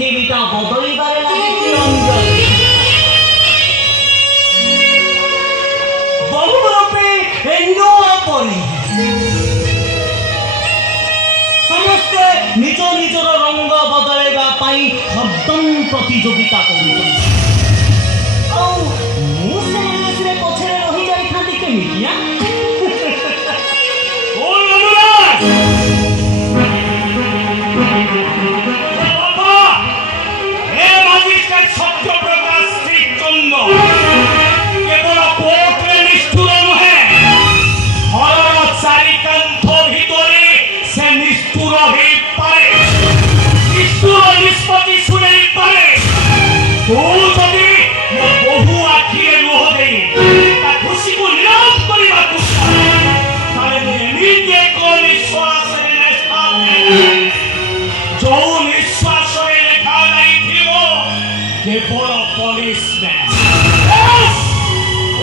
পৃথিবীটা বদলিবারে লাগিছে অঞ্জলি বহুরূপে পরি ସମସ୍ତେ ନିଜ ନିଜର ରଙ୍ଗ ବଦଳାଇବା ପାଇଁ ହରଦମ ପ୍ରତିଯୋଗିତା କରୁଛନ୍ତି ଆଉ ମୁଁ ସେ ରେସରେ ପଛରେ ରହିଯାଇଥାନ୍ତି କେମିତି Policeman.